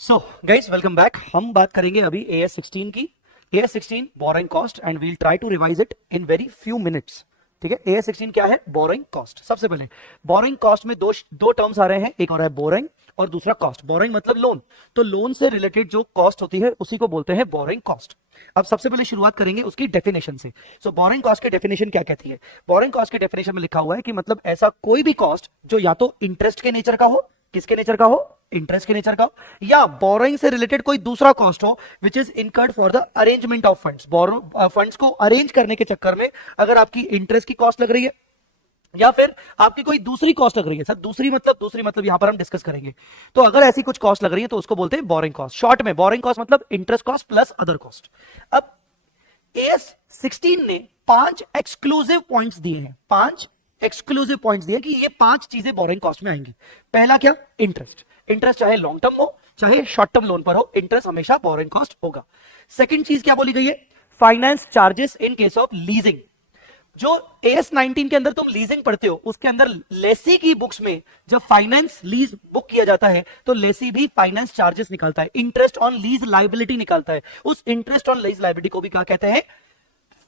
So guys welcome back. हम बात करेंगे अभी AS16 की। AS16 borrowing cost and we'll try to revise it in very few minutes. ठीक है, AS16 क्या है? Borrowing cost. सबसे पहले बोरोइंग कॉस्ट में दो टर्म्स आ रहे हैं, एक और है बोरोइंग और दूसरा कॉस्ट। बोरोइंग मतलब लोन, तो लोन से रिलेटेड जो कॉस्ट होती है उसी को बोलते हैं बोरोइंग कॉस्ट। अब सबसे पहले शुरुआत करेंगे उसकी डेफिनेशन से। सो बोरोइंग कॉस्ट की डेफिनेशन क्या कहती है? बोरोइंग कॉस्ट की डेफिनेशन में लिखा हुआ है कि मतलब ऐसा कोई भी कॉस्ट जो या तो इंटरेस्ट के नेचर का हो, किसके नेचर का हो? इंटरेस्ट के नेचर का, या बोरोइंग से रिलेटेड कोई दूसरा कॉस्ट हो which is incurred for the arrangement of funds. Funds को अरेंज करने के चक्कर में अगर आपकी इंटरेस्ट की कॉस्ट लग रही है या फिर आपकी कोई दूसरी कॉस्ट लग रही है। सर दूसरी मतलब यहां पर हम डिस्कस करेंगे। तो अगर ऐसी कुछ कॉस्ट लग रही है तो उसको बोलते हैं बोरोइंग कॉस्ट। शॉर्ट में बोरोइंग कॉस्ट मतलब interest cost plus other cost. अब AS16 ने 5 एक्सक्लूसिव पॉइंट्स दिए हैं, 5 एक्सक्लूसिव पॉइंट्स दिए कि ये 5 चीजें बोरोइंग कॉस्ट में आएंगी। पहला क्या? इंटरेस्ट। इंटरेस्ट चाहे लॉन्ग टर्म हो चाहे शॉर्ट टर्म लोन पर हो, इंटरेस्ट हमेशा बोरोइंग कॉस्ट होगा। सेकंड चीज क्या बोली गई है? Finance charges in case of leasing. जो AS19 के अंदर तुम लीजिंग पढ़ते हो उसके अंदर लेसी की बुक्स में जब फाइनेंस लीज बुक किया जाता है तो लेसी भी फाइनेंस चार्जेस निकालता है, इंटरेस्ट ऑन लीज लायबिलिटी निकालता है। उस इंटरेस्ट ऑन लीज लायबिलिटी को भी क्या कहते हैं?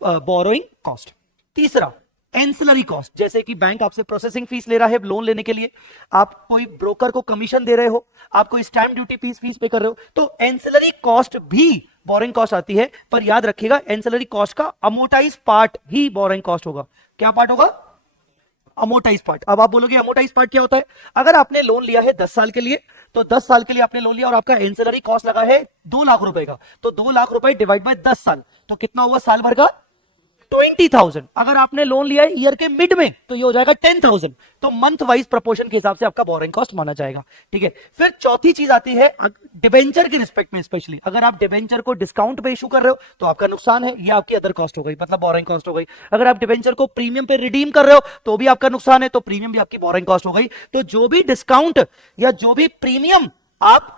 Borrowing cost. तीसरा एंसिलरी कॉस्ट, जैसे कि बैंक आपसे प्रोसेसिंग फीस ले रहा है लोन लेने के लिए, आप कोई ब्रोकर को कमीशन दे रहे हो, आप कोई स्टैंप ड्यूटी फीस पे कर रहे हो, तो एंसिलरी कॉस्ट भी बोरोइंग कॉस्ट आती है। पर याद रखिएगा एंसिलरी कॉस्ट का अमोटाइज पार्ट ही बोरोइंग कॉस्ट होगा। क्या पार्ट होगा? Amortise part. अब आप बोलोगे अमोटाइज पार्ट क्या होता है? अगर आपने लोन लिया है 10 साल के लिए, तो 10 साल के लिए आपने लोन लिया और आपका एंसिलरी कॉस्ट लगा है 2 लाख रुपए का, तो 2 लाख रुपए डिवाइड बाय 10 साल, तो कितना हुआ साल भर का? 20,000। अगर आपने लोन लिया है ईयर के मिड में तो ये हो जाएगा 10,000। तो मंथ वाइज प्रोपोर्शन के हिसाब से आपका बोरोइंग कॉस्ट माना जाएगा। ठीक है, फिर चौथी चीज आती है डिबेंचर के रिस्पेक्ट में। स्पेशली अगर आप डिबेंचर को डिस्काउंट पे इशू कर रहे हो तो आपका नुकसान है, ये आपकी अदर कॉस्ट हो गई, मतलब बोरोइंग कॉस्ट हो गई। अगर आप डिबेंचर को प्रीमियम पे रिडीम कर रहे हो तो भी आपका नुकसान है, तो प्रीमियम भी आपकी बोरोइंग कॉस्ट हो गई। तो जो भी डिस्काउंट या जो भी प्रीमियम आप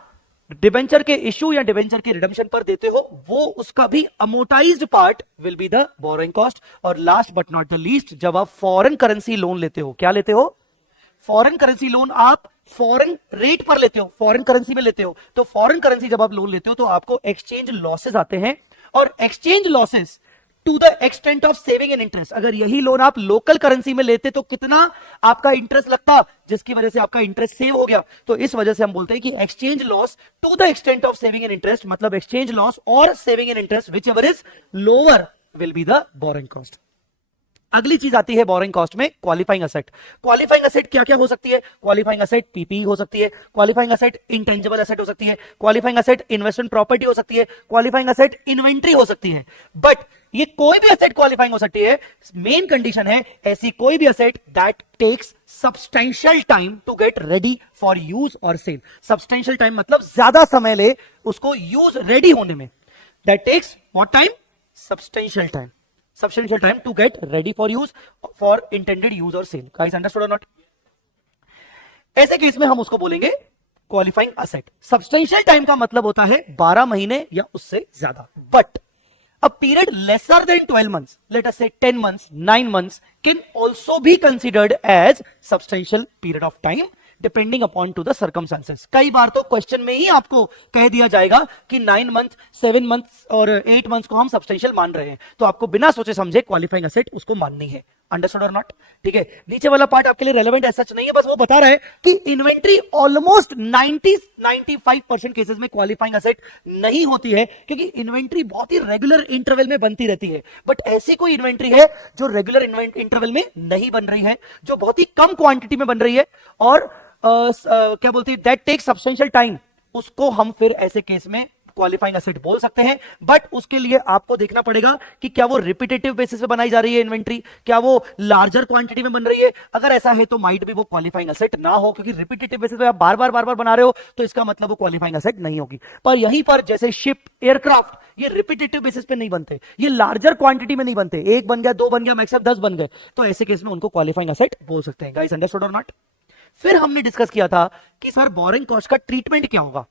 डिबेंचर के इशू या डिबेंचर के रिडम्पशन पर देते हो वो उसका भी amortized part will be the borrowing cost. और last but not the least, जब आप फॉरेन करेंसी लोन लेते हो, क्या लेते हो? फॉरेन करेंसी लोन आप फॉरेन रेट पर लेते हो, फॉरेन करेंसी में लेते हो, तो फॉरेन करेंसी जब आप लोन लेते हो तो आपको एक्सचेंज लॉसेस आते हैं। और exchange losses to the extent of saving and interest, अगर यही लोन आप लोकल करेंसी में लेते तो कितना आपका इंटरेस्ट लगता, जिसकी वजह से आपका इंटरेस्ट सेव हो गया। तो इस वजह से हम बोलते हैं कि exchange loss to the extent of saving and interest, मतलब एक्सचेंज लॉस और saving and interest which ever is lower will be the borrowing cost. अगली चीज आती है बोरोइंग कॉस्ट में क्वालिफाइंग असेट। क्वालिफाइंग असेट क्या क्या हो सकती है? क्वालिफाइंग असेट पीपीई हो सकती है, क्वालिफाइंग असेट इंटेंजिबल असेट हो सकती है, क्वालिफाइंग असेट इन्वेस्टमेंट प्रॉपर्टी हो सकती है, क्वालिफाइंग असेट इन्वेंट्री हो सकती है। बट ये कोई भी असेट क्वालिफाइंग हो सकती है, मेन कंडीशन है ऐसी कोई भी asset that takes substantial time to get ready for use और सेल। सब्सटेंशियल टाइम मतलब ज्यादा समय ले उसको यूज रेडी होने में। That takes what time? Substantial time. Substantial time to get ready for use for intended use or sale. Guys understood or not? ऐसे case में हम उसको बोलेंगे क्वालिफाइंग असेट। सब्सटेंशियल टाइम का मतलब होता है 12 महीने या उससे ज्यादा। But a period lesser than 12 months, let us say 10 months, 9 months, can also be considered as substantial period of time depending upon two the circumstances. कई बार तो क्वेश्चन में ही आपको कह दिया जाएगा कि 9 मंथ, 7 मंथ और 8 मंथ को हम सब्सटेंशियल मान रहे हैं, तो आपको बिना सोचे समझे क्वालिफाइंग असेट उसको माननी है। अंडरस्टूड और नॉट? ठीक है, नीचे वाला पार्ट आपके लिए रेलेवेंट ऐसा नहीं है, बस वो बता रहा है कि इन्वेंट्री ऑलमोस्ट 90-95% केसेस में क्वालिफाइंग असेट नहीं होती है, क्योंकि इन्वेंट्री बहुत ही रेगुलर इंटरवल में बनती रहती है। बट ऐसी कोई इन्वेंट्री है जो रेगुलर इंटरवल में नहीं बन रही है, जो बहुत ही कम क्वांटिटी में बन रही है और क्या बोलते हैं दैट टेक सब्सटेंशियल टाइम, उसको हम फिर ऐसे केस में क्वालिफाइंग एसेट बोल सकते हैं। बट उसके लिए आपको देखना पड़ेगा कि क्या वो रिपीटेटिव बेसिस पे बनाई जा रही है इन्वेंट्री, क्या वो लार्जर क्वांटिटी में बन रही है। अगर ऐसा है तो माइट भी वो क्वालिफाइंग एसेट ना हो, क्योंकि रिपीटेटिव बेसिस पे आप बार बार बना रहे हो तो इसका मतलब वो क्वालिफाइंग एसेट नहीं होगी। पर यहीं पर जैसे शिप, एयरक्राफ्ट, ये रिपीटेटिव बेसिस पे नहीं बनते, ये लार्जर क्वांटिटी में नहीं बनते, 1 बन गया, 2 बन गया, मैक्सिमम 10 बन गए, तो ऐसे केस में उनको क्वालिफाइंग एसेट बोल सकते हैं। गाइस अंडरस्टूड और नॉट? फिर हमने डिस्कस किया था कि सर बोरोइंग कॉस्ट का ट्रीटमेंट क्या होगा।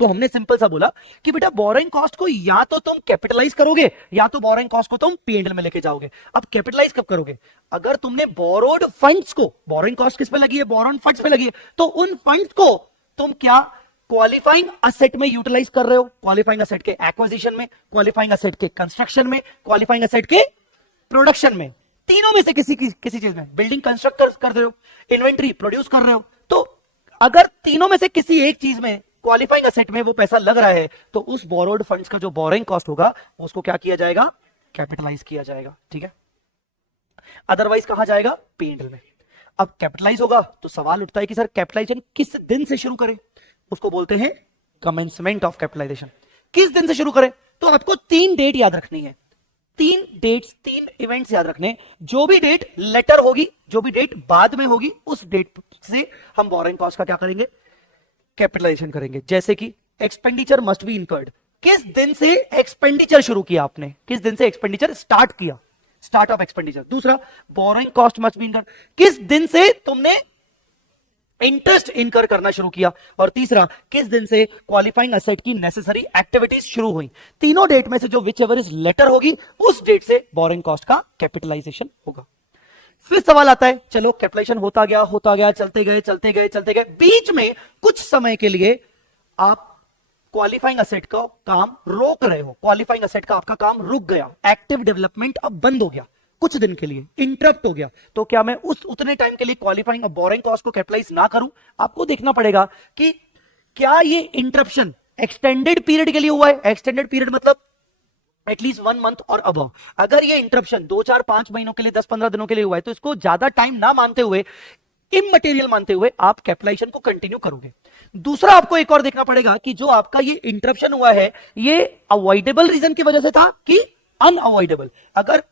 तो हमने सिंपल सा बोला कि बेटा बोरोइंग कॉस्ट को या तो तुम कैपिटलाइज करोगे या तो बोरोइंग कॉस्ट को तुम P&L में लेके जाओगे। अब कैपिटलाइज कब करोगे? अगर तुमने बोरोड फंड्स को, बोरोइंग कॉस्ट किस पे लगी है? बोरोड फंड्स पे लगी है, तो उन फंड्स को तुम क्या क्वालिफाइंग असेट में यूटिलाइज कर रहे हो, क्वालिफाइंग असेट के एक्विजिशन में, क्वालिफाइंग असेट के कंस्ट्रक्शन में, क्वालिफाइंग असेट के प्रोडक्शन में, तीनों में से किसी चीज में, बिल्डिंग कंस्ट्रक्ट कर रहे हो, इन्वेंट्री प्रोड्यूस कर रहे हो, तो अगर तीनों में से किसी एक चीज में क्वालिफाइंग असेट में वो पैसा लग रहा है तो उस बोरोड फंड्स का जो बोरोइंग कॉस्ट होगा उसको क्या किया जाएगा, कैपिटलाइज किया जाएगा, ठीक है। अदरवाइज कहां जाएगा, P&L में। अब कैपिटलाइज होगा तो सवाल उठता है कि सर कैपिटलाइजेशन किस दिन से शुरू करें, उसको बोलते हैं कमेंसमेंट ऑफ कैपिटलाइजेशन। किस दिन से शुरू करें, तो आपको 3 डेट याद रखनी है, 3 डेट्स, 3 इवेंट्स याद रखने। जो भी डेट लेटर होगी, जो भी डेट बाद में होगी, उस डेट से हम बोरोइंग कॉस्ट का क्या करेंगे, कैपिटलाइजेशन करेंगे। जैसे कि एक्सपेंडिचर मस्ट बी इनकर्ड, किस दिन से एक्सपेंडिचर शुरू किया आपने, किस दिन से एक्सपेंडिचर स्टार्ट किया, स्टार्ट ऑफ एक्सपेंडिचर। दूसरा, borrowing cost must be incurred, किस दिन से तुमने इंटरेस्ट इनकर करना शुरू किया। और तीसरा, किस दिन से क्वालिफाइंग असेट की नेसेसरी एक्टिविटीज शुरू हुई। तीनों डेट में से जो विच एवर इज लेटर होगी, उस डेट से बोरोइंग कॉस्ट का कैपिटलाइजेशन होगा। फिर सवाल आता है, चलो कैपिटलाइजेशन होता गया, चलते गए, बीच में कुछ समय के लिए आप क्वालिफाइंग असेट का काम रोक रहे हो, क्वालिफाइंग असेट का आपका काम रुक गया, एक्टिव डेवलपमेंट अब बंद हो गया, कुछ दिन के लिए इंटरप्ट हो गया, तो क्या मैं उतने टाइम के लिए क्वालिफाइंग बोरोइंग कॉस्ट को कैपिटलाइज ना करूं। आपको देखना पड़ेगा कि क्या ये इंटरप्शन एक्सटेंडेड पीरियड के लिए हुआ है, एक्सटेंडेड पीरियड मतलब एटलीस्ट 1 मंथ और अबव। अगर ये इंटरप्शन 2, 4, 5 महीनों के लिए, 10-15 दिनों के लिए हुआ है, तो इसको ज्यादा टाइम ना मानते हुए, इमटेरियल मानते हुए आप कैपिटलाइजेशन को कंटिन्यू करोगे। दूसरा, आपको एक और देखना पड़ेगा कि जो आपका ये इंटरप्शन हुआ है, ये अवॉइडेबल रीजन की वजह से था कि अनअवॉइडेबल। अगर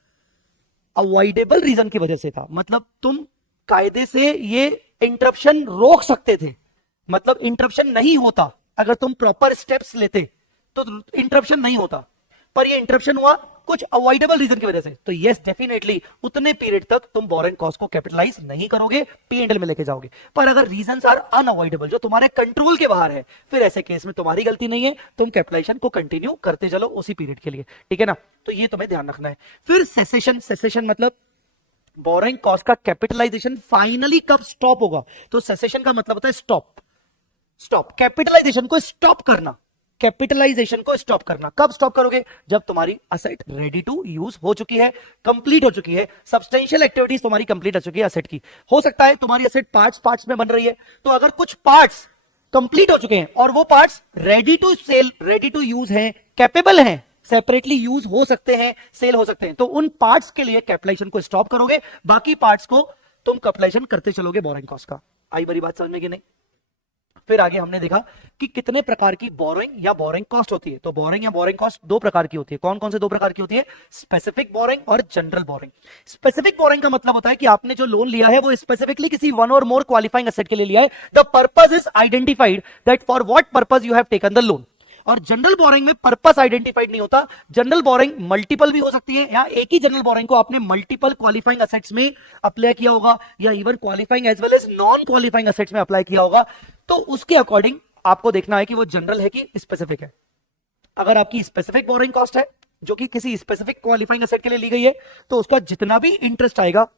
अवॉइडेबल रीजन की वजह से था, मतलब तुम कायदे से ये इंटरप्शन रोक सकते थे, मतलब इंटरप्शन नहीं होता, अगर तुम प्रॉपर स्टेप्स लेते तो इंटरप्शन नहीं होता, पर ये इंटरप्शन हुआ कुछ अवॉइडेबल रीजन की वजह से, तो यस डेफिनेटली उतने पीरियड तक तुम बोरोइंग कॉस्ट को कैपिटलाइज नहीं करोगे, P&L में लेके जाओगे। पर अगर रीजंस आर अनअवॉइडेबल, जो तुम्हारे कंट्रोल के बाहर है, फिर ऐसे केस में तुम्हारी गलती नहीं है, तुम कैपिटलाइजेशन को कंटिन्यू करते चलो उसी पीरियड के लिए, ठीक है ना। तो ये तुम्हें ध्यान रखना है। फिर सेसेशन मतलब बोरोइंग कॉस्ट का कैपिटलाइजेशन फाइनली कब स्टॉप होगा, तो सेसेशन का मतलब होता है स्टॉप, कैपिटलाइजेशन को स्टॉप करना, कैपिटलाइजेशन को स्टॉप करना। कब स्टॉप करोगे, जब तुम्हारी असेट रेडी टू यूज हो चुकी है, कंप्लीट हो चुकी है, सब्सटेंशियल एक्टिविटीज तुम्हारी कंप्लीट हो चुकी है असेट की। हो सकता है तुम्हारी असेट पार्ट्स में बन रही है, तो अगर कुछ पार्ट्स कंप्लीट हो चुके हैं और वो parts ready to sell, ready to use हैं, कैपेबल हैं, सेपरेटली यूज हो सकते हैं, सेल हो सकते हैं, तो उन पार्ट्स के लिए कैपिटलाइजेशन को स्टॉप करोगे, बाकी पार्ट्स को तुम कैपिटलाइजेशन करते चलोगे बोरोइंग कॉस्ट का। आई बड़ी बात समझ में कि नहीं। फिर आगे हमने देखा कि कितने प्रकार की बोरोइंग या बोरोइंग कॉस्ट होती है। तो बोरोइंग या बोरोइंग कॉस्ट 2 प्रकार की होती है। कौन कौन से 2 प्रकार की होती है, स्पेसिफिक बोरोइंग और जनरल बोरोइंग। स्पेसिफिक बोरोइंग का मतलब होता है कि आपने जो लोन लिया है वो स्पेसिफिकली किसी 1 और मोर क्वालिफाइंग एसेट के लिए लिया है, the purpose is identified that for what purpose you have taken the loan. और जनरल बोरोइंग में पर्पस आइडेंटिफाइड नहीं होता। जनरल बोरोइंग मल्टीपल भी हो सकती है, या एक ही जनरल बोरोइंग को आपने मल्टीपल क्वालिफाइंग एसेट्स में अप्लाई किया होगा, या even qualifying as well as non qualifying assets में अप्लाई किया होगा। तो उसके अकॉर्डिंग आपको देखना है कि वो जनरल है कि स्पेसिफिक है। अगर आपकी स्पेसिफिक बोरोइंग कॉस्ट है जो कि किसी स्पेसिफिक क्वालिफाइंग एसेट के लिए ली गई है, तो उसका जितना भी इंटरेस्ट आएगा,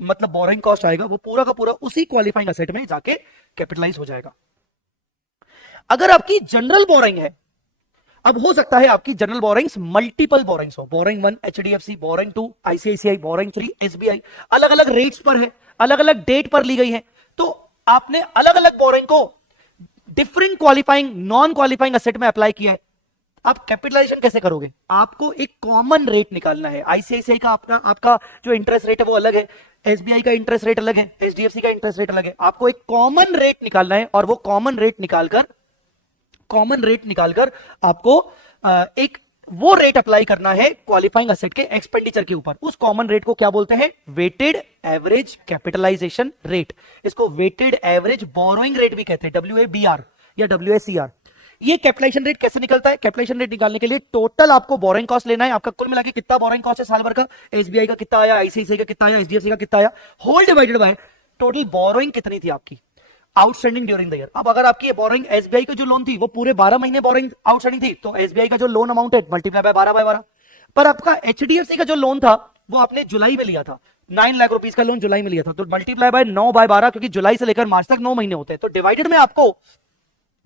मतलब बोरोइंग कॉस्ट आएगा, वो पूरा का पूरा उसी क्वालिफाइंग एसेट में जाके कैपिटलाइज हो जाएगा। अगर आपकी जनरल बोरोइंग है, अब हो सकता है आपकी जनरल बोरोइंग्स मल्टीपल बोरोइंग्स हो, borrowing 1 HDFC, borrowing 2 ICICI, borrowing 3 SBI, अलग अलग रेट्स पर है, अलग अलग डेट पर ली गई है, तो आपने अलग अलग बोरोइंग को different qualifying non qualifying asset में अप्लाई किया है। आप कैपिटलाइजेशन कैसे करोगे, आपको एक कॉमन रेट निकालना है। ICICI का आपका जो इंटरेस्ट रेट है वो अलग है, SBI का इंटरेस्ट रेट अलग है, HDFC का इंटरेस्ट रेट अलग है। आपको एक कॉमन रेट निकालना है, और वो कॉमन रेट निकालकर आपको एक वो रेट अप्लाई करना है क्वालिफाइंग एसेट के एक्सपेंडिचर के ऊपर। उस कॉमन रेट को क्या बोलते हैं, वेटेड एवरेज कैपिटलाइजेशन रेट। इसको वेटेड एवरेज बोरोइंग रेट भी कहते हैं, WABR या WACR। ये कैपिटलाइजेशन रेट कैसे निकलता है, कैपिटलाइजेशन रेट निकालने के लिए टोटल आपको बोरोइंग कॉस्ट लेना है, आपका कुल मिला के कितना बोरोइंग कॉस्ट है साल भर का, SBI का कितना आया, ICICI का कितना आया, HDFC का कितना आया, whole divided by total borrowing कितनी थी आपकी आउटस्टैंडिंग ड्यूरिंग द ईयर। अब अगर आपकी बोरोइंग SBI की जो लोन थी वो पूरे 12 महीने बोरोइंग आउटस्टैंडिंग थी, तो SBI का जो लोन अमाउंट है मल्टीप्लाई बाय 12/12। पर आपका HDFC का जो लोन था वो आपने जुलाई में लिया था, 9 लाख रुपीस का लोन जुलाई में लिया था, तो मल्टीप्लाई बाय 9/12, क्योंकि जुलाई से लेकर मार्च तक 9 महीने होते हैं, तो डिवाइडेड में आपको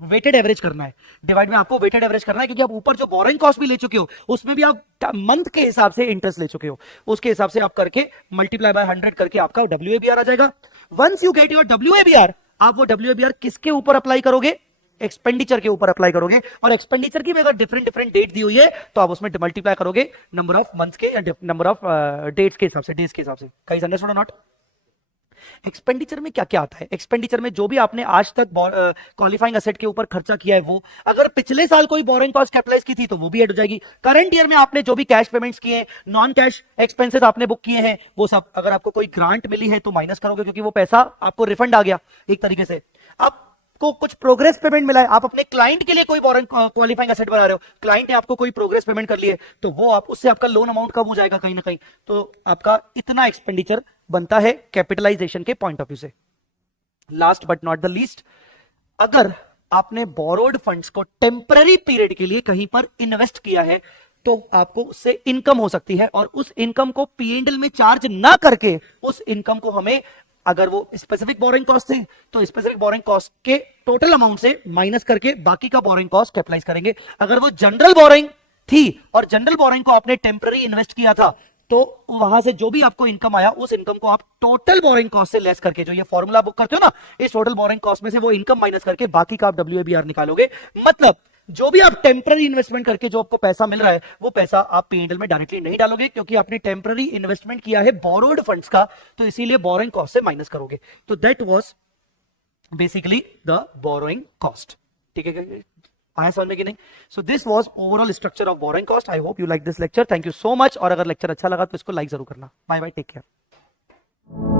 वेटेड एवरेज करना है, डिवाइड में आपको वेटेड एवरेज करना है, क्योंकि आप ऊपर जो बोरोइंग कॉस्ट भी ले चुके हो उसमें भी आप मंथ के हिसाब से इंटरेस्ट ले चुके हो, उसके हिसाब से आप करके मल्टीप्लाई बाय 100 करके आपका WABR आ जाएगा। Once you get your WABR, आप वो WABR किसके ऊपर अप्लाई करोगे? एक्सपेंडिचर के ऊपर अप्लाई करोगे, और एक्सपेंडिचर की भी अगर डिफरेंट डिफरेंट डेट दी हुई है तो आप उसमें मल्टीप्लाई करोगे नंबर ऑफ मंथ्स के या नंबर ऑफ डेट्स के हिसाब से, डेज के हिसाब से। गाइस अंडरस्टूड और नॉट? एक्सपेंडिचर में क्या क्या आता है? एक्सपेंडिचर में जो भी आपने आज तक क्वालिफाइंग असेट के ऊपर खर्चा किया है वो, अगर पिछले साल कोई बोरिंग कॉस्ट कैपिटलाइज की थी तो वो भी ऐड हो जाएगी। करंट ईयर में आपने जो भी कैश पेमेंट्स किए हैं, नॉन कैश एक्सपेंसेस आपने बुक किए हैं, वो सब, अगर आपको कोई ग्रांट मिली है तो माइनस करोगे, क्योंकि वो पैसा आपको रिफंड आ गया एक तरीके से। आपको कुछ प्रोग्रेस पेमेंट मिला है, आप अपने क्लाइंट के लिए कोई बोरिंग क्वालिफाइंग असेट बना रहे हो, क्लाइंट ने आपको कोई प्रोग्रेस पेमेंट कर ली है, तो वो आप उससे आपका लोन अमाउंट कम हो जाएगा कहीं ना कहीं, तो आपका इतना एक्सपेंडिचर बनता है कैपिटलाइजेशन के पॉइंट ऑफ व्यू से। Last but not the least, अगर आपने बोरोड फंड्स को टेम्पररी पीरियड के लिए कहीं पर इन्वेस्ट किया है तो आपको उससे इनकम हो सकती है, और उस इनकम को P&L में चार्ज ना करके उस इनकम को हमें, अगर वो स्पेसिफिक बोरिंग कॉस्ट थे तो स्पेसिफिक बोरिंग कॉस्ट के टोटल अमाउंट से माइनस करके बाकी का बोरिंग कॉस्ट कैपिटलाइज करेंगे। अगर वो जनरल बोरिंग थी और जनरल बोरिंग को आपने टेम्पररी इन्वेस्ट किया था तो वहां से जो भी आपको इनकम आया उस इनकम को आप टोटल बोरिंग कॉस्ट से लेस करके, जो ये फॉर्मूला बुक करते हो ना, इस टोटल बोरिंग कॉस्ट में से वो इनकम माइनस करके बाकी का आप WABR निकालोगे। मतलब जो भी आप टेम्पररी इन्वेस्टमेंट करके जो आपको पैसा मिल रहा है वो पैसा आप P&L में डायरेक्टली नहीं डालोगे, क्योंकि आपने टेम्पररी इन्वेस्टमेंट किया है बोरोड फंड्स का, तो इसीलिए बोरिंग कॉस्ट से माइनस करोगे। तो that was basically the borrowing cost. ठीक है, आया समझ में कि नहीं? So this was overall structure of borrowing cost. I hope you like this lecture. Thank you so much, और अगर लेक्चर अच्छा लगा तो इसको लाइक जरूर करना। Bye bye, take care.